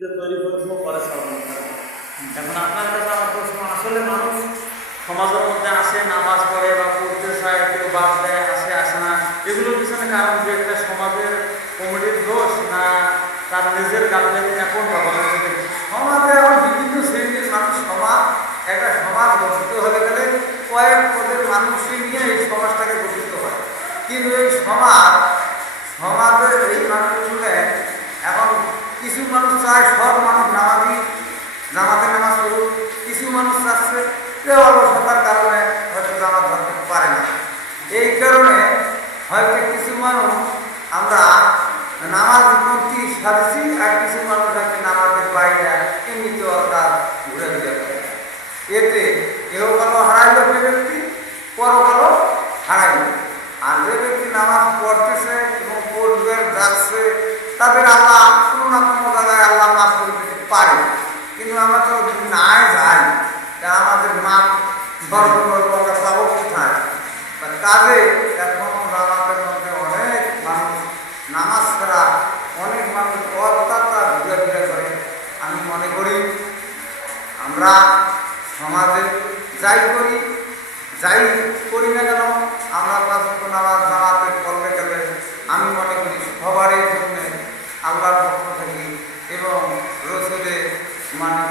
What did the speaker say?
তৈরি করবো পরে শ্রবণ করবো। এখন আপনার কাছে আমার প্রশ্ন, আসলে মানুষ সমাজের মধ্যে আসে, নামাজ পড়ে বা পড়তে চায়, কেউ বাদ দেয়, আসে আসে না, এগুলোর পিছনে কারণ কি একটা সমাজের কমিটির দোষ, না তার নিজের গার্জেন এখন বাবা সমাজে এখন বিভিন্ন শ্রেণীর মানুষ, সমাজ একটা সমাজ গঠিত হতে গেলে কয়েক পদের মানুষকে নিয়ে এই সমাজটাকে গঠিত হয়। কিন্তু এই সমাজের এই মানুষগুলো এখন কিছু মানুষ চায় সব মানুষ জামাতে নামাজ পড়ুক, কিছু মানুষ চাচ্ছে যে অলসতার কারণে হয়তো জামাত ধরতে পারে না। এই কারণে হয়তো কিছু মানুষ আমরা নামাজ পড়তে সাজছি, আর কিছু মানুষ আছে নামাজের বাইরে এমনিতেও তার ঘুরে ফিরে করে। এতে এহকালও হারাইল সে ব্যক্তি, পরকালও হারাইল। আর যে ব্যক্তি নামাজ পড়তেছে এবং পড়বে যাচ্ছে, তাদের আল্লাহ কোনো না কোনো জায়গায় আল্লাহ মাফ করে দিতে পারে। কিন্তু আমরা তো নাই যাই, আমাদের মাপ বর্গ আমরা পাবো কোথায়? কাজে এখন নামাজের মধ্যে অনেক মানুষ নামাজ ছাড়া, অনেক মানুষ অত্যাচার ঘুরে ফিরে করে। আমি মনে করি আমরা সমাজে যাই করি না কেন, আমরা পাঁচ ওয়াক্ত নামাজ জামাতে পড়তে গেলে আমি মনে করি সবারই জন্য আল্লাহর পক্ষ থেকে এবং রসুলের মানে